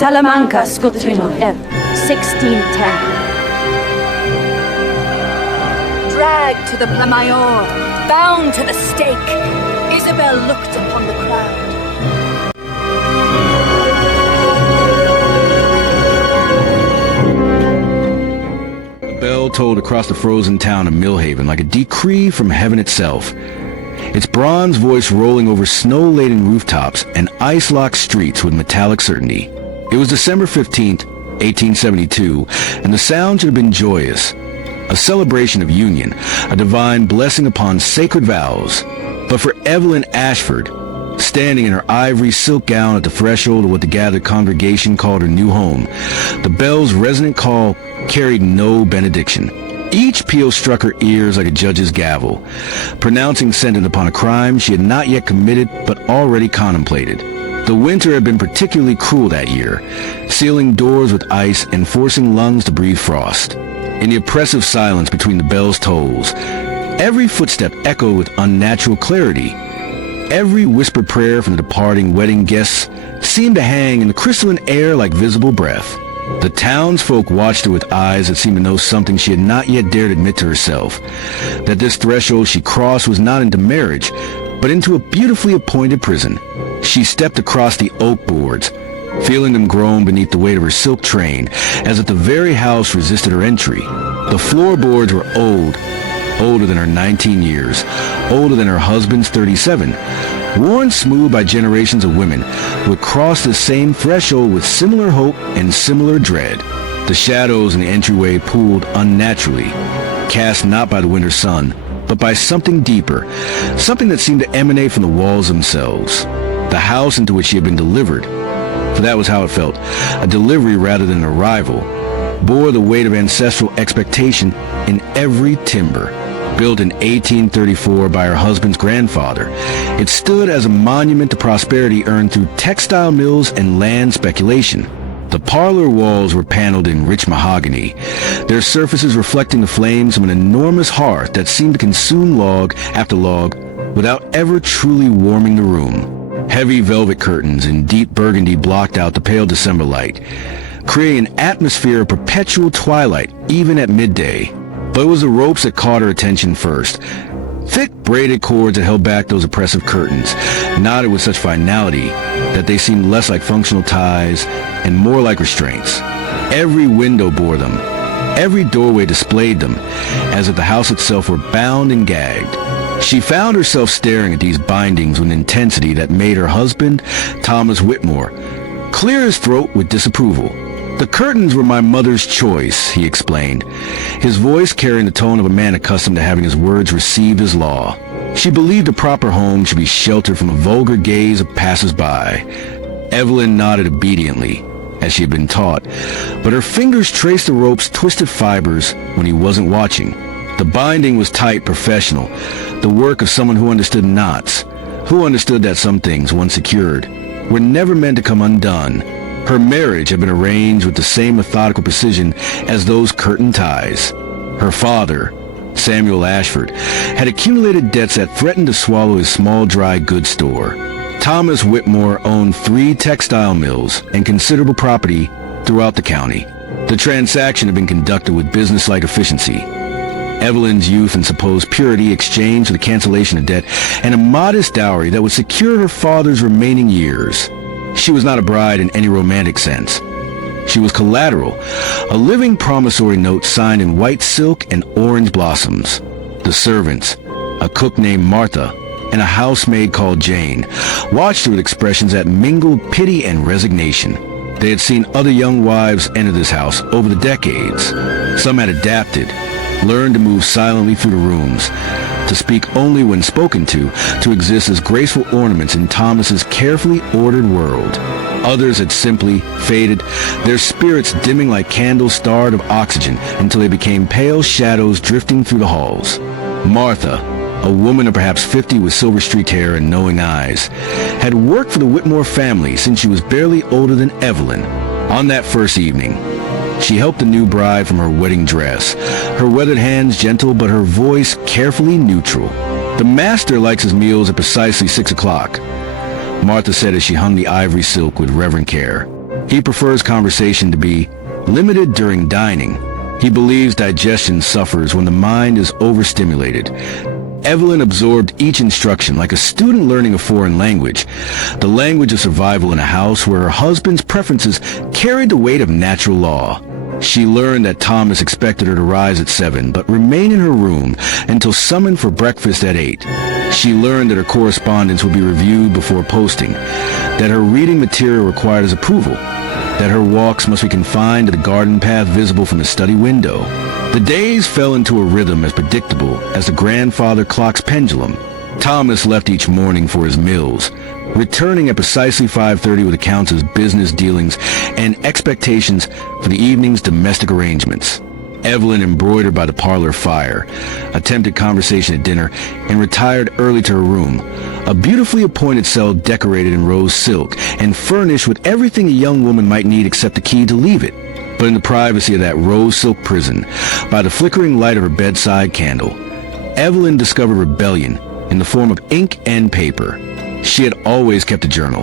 Salamanca, Scotrino. 1610. Dragged to the Plamayor, bound to the stake, Isabel looked upon the crowd. The bell tolled across the frozen town of Millhaven like a decree from heaven itself. Its bronze voice rolling over snow-laden rooftops and ice-locked streets with metallic certainty. It was December 15th, 1872, and the sound should have been joyous. A celebration of union, a divine blessing upon sacred vows. But for Evelyn Ashford, standing in her ivory silk gown at the threshold of what the gathered congregation called her new home, the bell's resonant call carried no benediction. Each peal struck her ears like a judge's gavel, pronouncing sentence upon a crime she had not yet committed but already contemplated. The winter had been particularly cruel that year, sealing doors with ice and forcing lungs to breathe frost. In the oppressive silence between the bell's tolls, every footstep echoed with unnatural clarity. Every whispered prayer from the departing wedding guests seemed to hang in the crystalline air like visible breath. The townsfolk watched her with eyes that seemed to know something she had not yet dared admit to herself, that this threshold she crossed was not into marriage, but into a beautifully appointed prison. She stepped across the oak boards, feeling them groan beneath the weight of her silk train, as if the very house resisted her entry. The floorboards were old, older than her 19 years, older than her husband's 37, worn smooth by generations of women who had crossed the same threshold with similar hope and similar dread. The shadows in the entryway pooled unnaturally, cast not by the winter sun, but by something deeper, something that seemed to emanate from the walls themselves. The house into which she had been delivered, for that was how it felt, a delivery rather than an arrival, bore the weight of ancestral expectation in every timber. Built in 1834 by her husband's grandfather, it stood as a monument to prosperity earned through textile mills and land speculation. The parlor walls were paneled in rich mahogany, their surfaces reflecting the flames of an enormous hearth that seemed to consume log after log without ever truly warming the room. Heavy velvet curtains in deep burgundy blocked out the pale December light, creating an atmosphere of perpetual twilight even at midday. But it was the ropes that caught her attention first. Thick braided cords that held back those oppressive curtains, knotted with such finality that they seemed less like functional ties and more like restraints. Every window bore them. Every doorway displayed them, as if the house itself were bound and gagged. She found herself staring at these bindings with an intensity that made her husband, Thomas Whitmore, clear his throat with disapproval. "The curtains were my mother's choice," he explained, his voice carrying the tone of a man accustomed to having his words received as law. She believed a proper home should be sheltered from the vulgar gaze of passers-by. Evelyn nodded obediently, as she had been taught, but her fingers traced the rope's twisted fibers when he wasn't watching. The binding was tight, professional, the work of someone who understood knots, who understood that some things, once secured, were never meant to come undone. Her marriage had been arranged with the same methodical precision as those curtain ties. Her father, Samuel Ashford, had accumulated debts that threatened to swallow his small dry goods store. Thomas Whitmore owned 3 textile mills and considerable property throughout the county. The transaction had been conducted with business-like efficiency. Evelyn's youth and supposed purity exchanged for the cancellation of debt and a modest dowry that would secure her father's remaining years. She was not a bride in any romantic sense. She was collateral, a living promissory note signed in white silk and orange blossoms. The servants, a cook named Martha and a housemaid called Jane, watched her with expressions that mingled pity and resignation. They had seen other young wives enter this house over the decades. Some had adapted, learned to move silently through the rooms, to speak only when spoken to exist as graceful ornaments in Thomas's carefully ordered world. Others had simply faded, their spirits dimming like candles starved of oxygen until they became pale shadows drifting through the halls. Martha, a woman of perhaps 50 with silver-streaked hair and knowing eyes, had worked for the Whitmore family since she was barely older than Evelyn. On that first evening, she helped the new bride from her wedding dress, her weathered hands gentle but her voice carefully neutral. "The master likes his meals at precisely 6 o'clock, Martha said as she hung the ivory silk with reverent care. He prefers conversation to be limited during dining. He believes digestion suffers when the mind is overstimulated. Evelyn absorbed each instruction like a student learning a foreign language, the language of survival in a house where her husband's preferences carried the weight of natural law. She learned that Thomas expected her to rise at 7, but remain in her room until summoned for breakfast at 8. She learned that her correspondence would be reviewed before posting, that her reading material required his approval, that her walks must be confined to the garden path visible from the study window. The days fell into a rhythm as predictable as the grandfather clock's pendulum. Thomas left each morning for his mills, returning at precisely 5:30 with accounts of his business dealings and expectations for the evening's domestic arrangements. Evelyn embroidered by the parlor fire, attempted conversation at dinner, and retired early to her room, a beautifully appointed cell decorated in rose silk and furnished with everything a young woman might need except the key to leave it. But in the privacy of that rose silk prison, by the flickering light of her bedside candle, Evelyn discovered rebellion in the form of ink and paper. She had always kept a journal.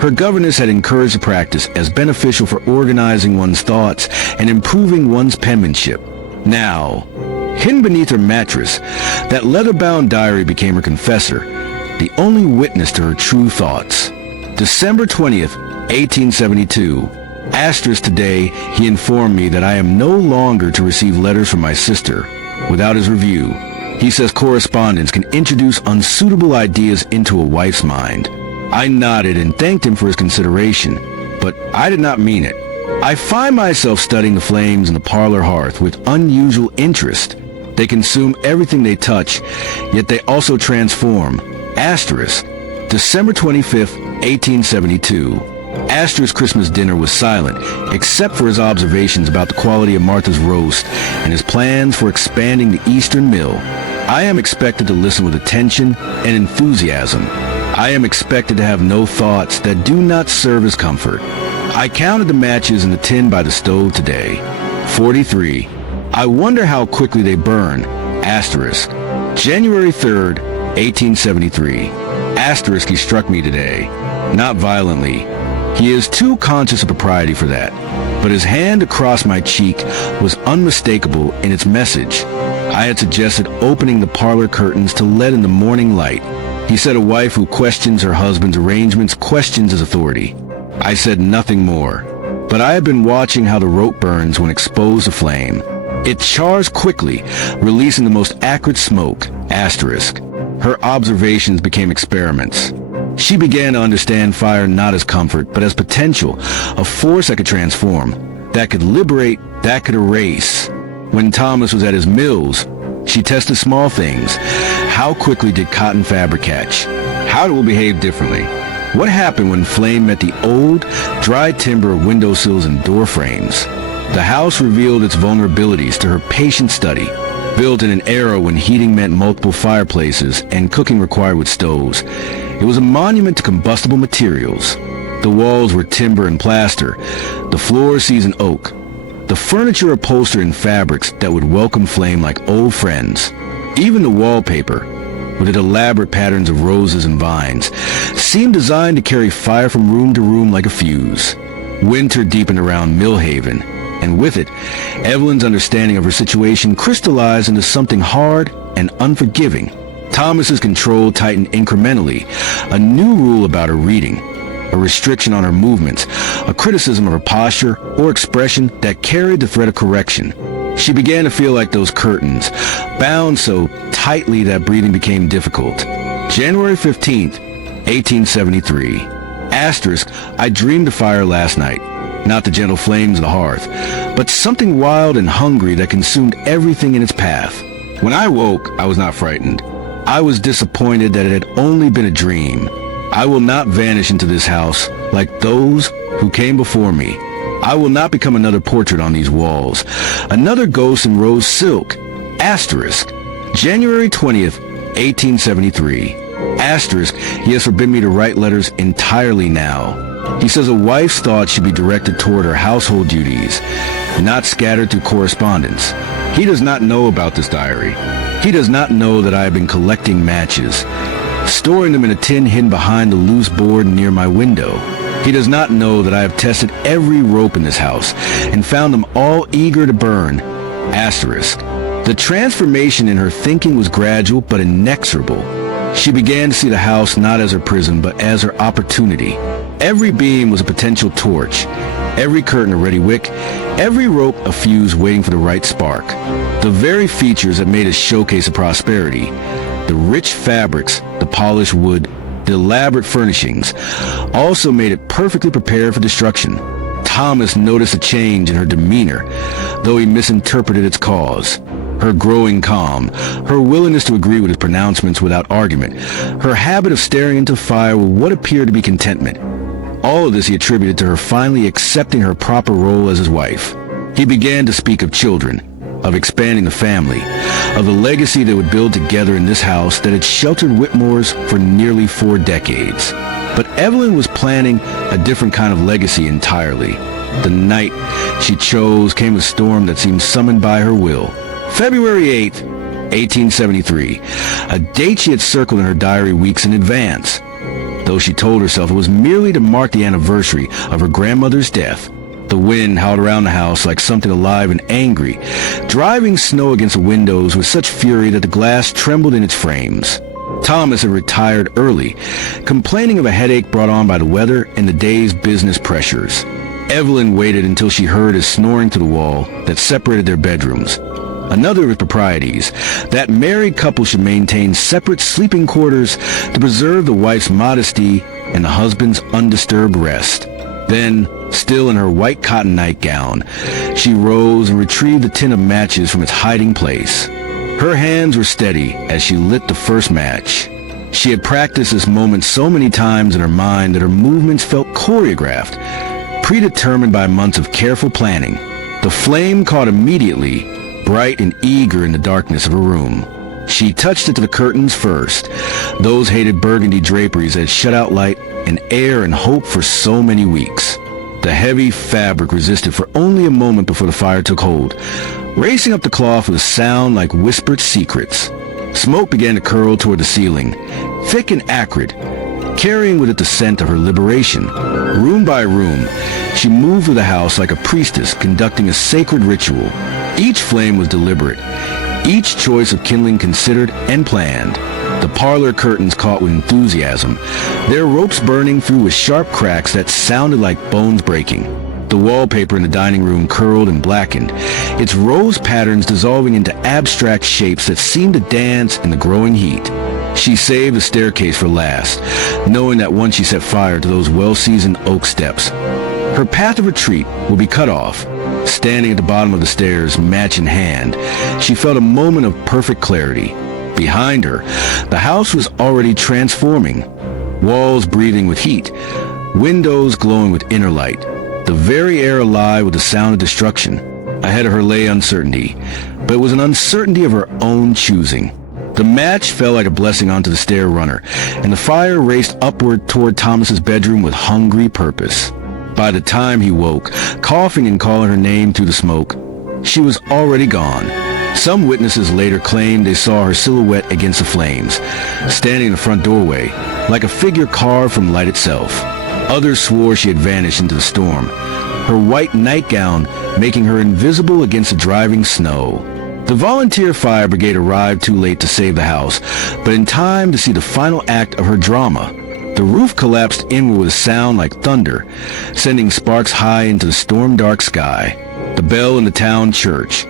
Her governess had encouraged the practice as beneficial for organizing one's thoughts and improving one's penmanship. Now, hidden beneath her mattress, that leather-bound diary became her confessor, the only witness to her true thoughts. December 20th, 1872. Asterisk today, he informed me that I am no longer to receive letters from my sister without his review. He says correspondence can introduce unsuitable ideas into a wife's mind. I nodded and thanked him for his consideration, but I did not mean it. I find myself studying the flames in the parlor hearth with unusual interest. They consume everything they touch, yet they also transform. Asterisk. December 25th, 1872. Astor's Christmas dinner was silent, except for his observations about the quality of Martha's roast and his plans for expanding the Eastern Mill. I am expected to listen with attention and enthusiasm. I am expected to have no thoughts that do not serve as comfort. I counted the matches in the tin by the stove today. 43. I wonder how quickly they burn. Asterisk. January 3rd, 1873. Asterisk, he struck me today. Not violently. He is too conscious of propriety for that, but his hand across my cheek was unmistakable in its message. I had suggested opening the parlor curtains to let in the morning light. He said a wife who questions her husband's arrangements questions his authority. I said nothing more, but I had been watching how the rope burns when exposed to flame. It chars quickly, releasing the most acrid smoke. Asterisk. Her observations became experiments. She began to understand fire not as comfort, but as potential, a force that could transform, that could liberate, that could erase. When Thomas was at his mills, she tested small things. How quickly did cotton fabric catch? How it will behave differently? What happened when flame met the old, dry timber of windowsills and door frames? The house revealed its vulnerabilities to her patient study. Built in an era when heating meant multiple fireplaces and cooking required wood stoves, it was a monument to combustible materials. The walls were timber and plaster, the floor seasoned oak, the furniture upholstered in fabrics that would welcome flame like old friends. Even the wallpaper, with its elaborate patterns of roses and vines, seemed designed to carry fire from room to room like a fuse. Winter deepened around Millhaven, and with it, Evelyn's understanding of her situation crystallized into something hard and unforgiving. Thomas's control tightened incrementally, a new rule about her reading, a restriction on her movements, a criticism of her posture or expression that carried the thread of correction. She began to feel like those curtains, bound so tightly that breathing became difficult. January 15th, 1873. Asterisk, I dreamed of fire last night. Not the gentle flames of the hearth, but something wild and hungry that consumed everything in its path. When I woke, I was not frightened. I was disappointed that it had only been a dream. I will not vanish into this house like those who came before me. I will not become another portrait on these walls, another ghost in rose silk. Asterisk. January 20th, 1873. Asterisk, he has forbidden me to write letters entirely now. He says a wife's thoughts should be directed toward her household duties, not scattered through correspondence. He does not know about this diary. He does not know that I have been collecting matches, storing them in a tin hidden behind the loose board near my window. He does not know that I have tested every rope in this house and found them all eager to burn. Asterisk. The transformation in her thinking was gradual but inexorable. She began to see the house not as her prison but as her opportunity. Every beam was a potential torch, every curtain a ready wick, every rope a fuse waiting for the right spark. The very features that made a showcase of prosperity, the rich fabrics, the polished wood, the elaborate furnishings, also made it perfectly prepared for destruction. Thomas noticed a change in her demeanor, though he misinterpreted its cause. Her growing calm, her willingness to agree with his pronouncements without argument, her habit of staring into fire with what appeared to be contentment. All of this he attributed to her finally accepting her proper role as his wife. He began to speak of children, of expanding the family, of the legacy they would build together in this house that had sheltered Whitmore's for nearly 4 decades. But Evelyn was planning a different kind of legacy entirely. The night she chose came a storm that seemed summoned by her will. February 8th, 1873, a date she had circled in her diary weeks in advance. Though she told herself it was merely to mark the anniversary of her grandmother's death. The wind howled around the house like something alive and angry, driving snow against the windows with such fury that the glass trembled in its frames. Thomas had retired early, complaining of a headache brought on by the weather and the day's business pressures. Evelyn waited until she heard his snoring to the wall that separated their bedrooms. Another of his proprieties, that married couple should maintain separate sleeping quarters to preserve the wife's modesty and the husband's undisturbed rest. Then, still in her white cotton nightgown, she rose and retrieved the tin of matches from its hiding place. Her hands were steady as she lit the first match. She had practiced this moment so many times in her mind that her movements felt choreographed, predetermined by months of careful planning. The flame caught immediately, bright and eager in the darkness of her room. She touched it to the curtains first, those hated burgundy draperies that had shut out light and air and hope for so many weeks. The heavy fabric resisted for only a moment before the fire took hold, racing up the cloth with a sound like whispered secrets. Smoke began to curl toward the ceiling, thick and acrid, carrying with it the scent of her liberation. Room by room, she moved through the house like a priestess conducting a sacred ritual. Each flame was deliberate, each choice of kindling considered and planned. The parlor curtains caught with enthusiasm, their ropes burning through with sharp cracks that sounded like bones breaking. The wallpaper in the dining room curled and blackened, its rose patterns dissolving into abstract shapes that seemed to dance in the growing heat. She saved the staircase for last, knowing that once she set fire to those well-seasoned oak steps, her path of retreat would be cut off. Standing at the bottom of the stairs, match in hand, she felt a moment of perfect clarity. Behind her, the house was already transforming, walls breathing with heat, windows glowing with inner light, the very air alive with the sound of destruction. Ahead of her lay uncertainty, but it was an uncertainty of her own choosing. The match fell like a blessing onto the stair runner, and the fire raced upward toward Thomas's bedroom with hungry purpose. By the time he woke, coughing and calling her name through the smoke, she was already gone. Some witnesses later claimed they saw her silhouette against the flames, standing in the front doorway, like a figure carved from light itself. Others swore she had vanished into the storm, her white nightgown making her invisible against the driving snow. The volunteer fire brigade arrived too late to save the house, but in time to see the final act of her drama. The roof collapsed inward with a sound like thunder, sending sparks high into the storm-dark sky. The bell in the town church,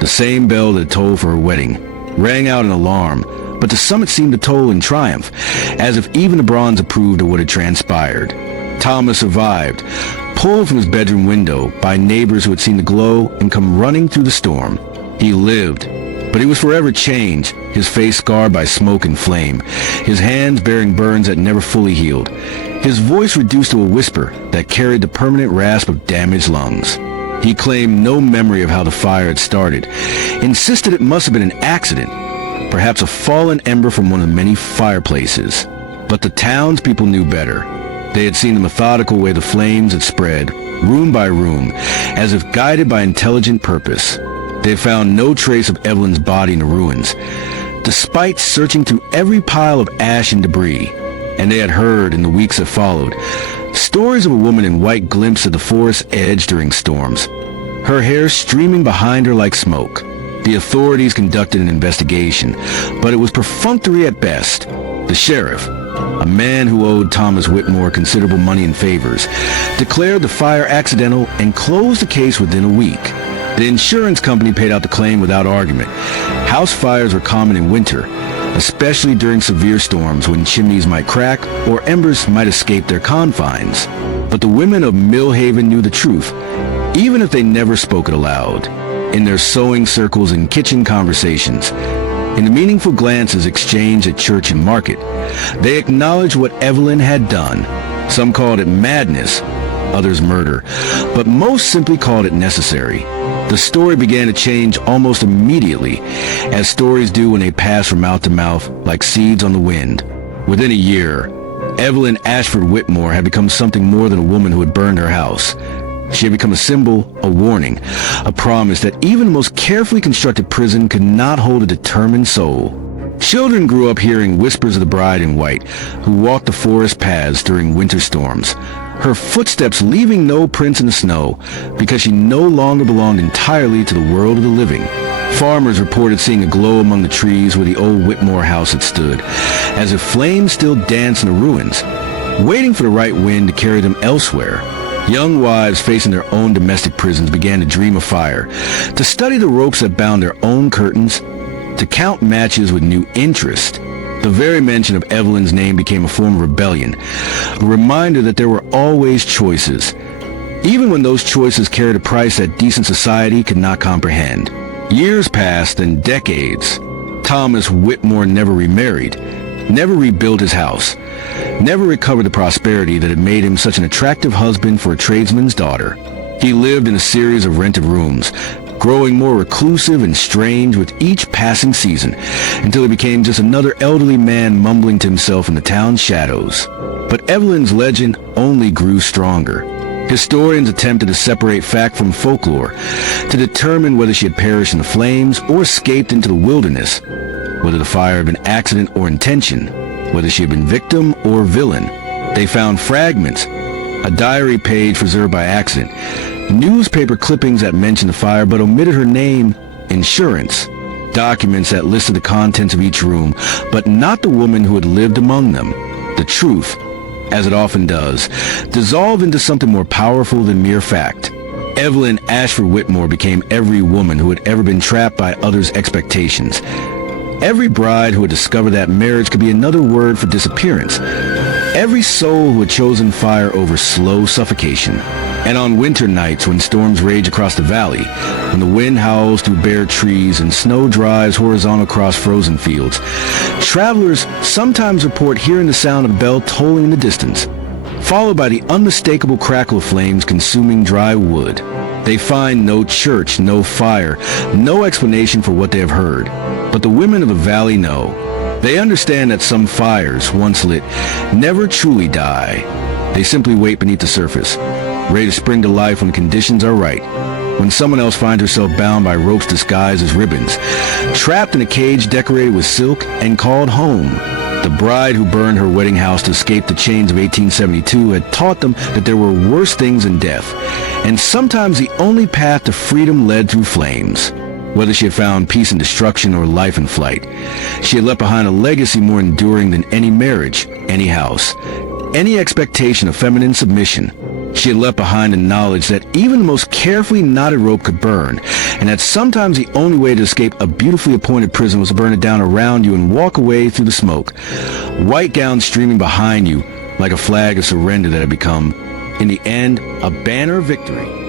the same bell that had tolled for her wedding, rang out in alarm, but to some it seemed to toll in triumph, as if even the bronze approved of what had transpired. Thomas survived, pulled from his bedroom window by neighbors who had seen the glow and come running through the storm. He lived, but he was forever changed, his face scarred by smoke and flame, his hands bearing burns that never fully healed, his voice reduced to a whisper that carried the permanent rasp of damaged lungs. He claimed no memory of how the fire had started, insisted it must have been an accident, perhaps a fallen ember from one of the many fireplaces. But the townspeople knew better. They had seen the methodical way the flames had spread, room by room, as if guided by intelligent purpose. They found no trace of Evelyn's body in the ruins, despite searching through every pile of ash and debris. And they had heard, in the weeks that followed, Stories of a woman in white glimpsed at the forest's edge during storms, her hair streaming behind her like smoke. The authorities conducted an investigation, but it was perfunctory at best. The sheriff, a man who owed Thomas Whitmore considerable money and favors, declared the fire accidental and closed the case within a week. The insurance company paid out the claim without argument. House fires were common in winter, especially during severe storms when chimneys might crack or embers might escape their confines. But the women of Millhaven knew the truth, even if they never spoke it aloud. In their sewing circles and kitchen conversations, in the meaningful glances exchanged at church and market, they acknowledged what Evelyn had done. Some called it madness, others murder, but most simply called it necessary. The story began to change almost immediately, as stories do when they pass from mouth to mouth like seeds on the wind. Within a year, Evelyn Ashford Whitmore had become something more than a woman who had burned her house. She had become a symbol, a warning, a promise that even the most carefully constructed prison could not hold a determined soul. Children grew up hearing whispers of the bride in white, who walked the forest paths during winter storms, her footsteps leaving no prints in the snow because she no longer belonged entirely to the world of the living. Farmers reported seeing a glow among the trees where the old Whitmore house had stood, as if flames still danced in the ruins, waiting for the right wind to carry them elsewhere. Young wives facing their own domestic prisons began to dream of fire, to study the ropes that bound their own curtains, to count matches with new interest. The very mention of Evelyn's name became a form of rebellion, a reminder that there were always choices, even when those choices carried a price that decent society could not comprehend. Years passed and decades. Thomas Whitmore never remarried, never rebuilt his house, never recovered the prosperity that had made him such an attractive husband for a tradesman's daughter. He lived in a series of rented rooms, growing more reclusive and strange with each passing season, until he became just another elderly man mumbling to himself in the town's shadows. But Evelyn's legend only grew stronger. Historians attempted to separate fact from folklore, to determine whether she had perished in the flames or escaped into the wilderness, whether the fire had been accident or intention, whether she had been victim or villain. They found fragments, a diary page preserved by accident, newspaper clippings that mentioned the fire but omitted her name, insurance, documents that listed the contents of each room, but not the woman who had lived among them. The truth, as it often does, dissolved into something more powerful than mere fact. Evelyn Ashford Whitmore became every woman who had ever been trapped by others' expectations. Every bride who had discovered that marriage could be another word for disappearance. Every soul who had chosen fire over slow suffocation. And on winter nights when storms rage across the valley, when the wind howls through bare trees and snow drives horizontal across frozen fields, travelers sometimes report hearing the sound of a bell tolling in the distance, followed by the unmistakable crackle of flames consuming dry wood. They find no church, no fire, no explanation for what they have heard. But the women of the valley know. They understand that some fires, once lit, never truly die. They simply wait beneath the surface, ready to spring to life when conditions are right. When someone else finds herself bound by ropes disguised as ribbons, trapped in a cage decorated with silk and called home. The bride who burned her wedding house to escape the chains of 1872 had taught them that there were worse things than death, and sometimes the only path to freedom led through flames. Whether she had found peace in destruction or life in flight, she had left behind a legacy more enduring than any marriage, any house, any expectation of feminine submission. She had left behind the knowledge that even the most carefully knotted rope could burn, and that sometimes the only way to escape a beautifully appointed prison was to burn it down around you and walk away through the smoke, white gowns streaming behind you like a flag of surrender that had become, in the end, a banner of victory.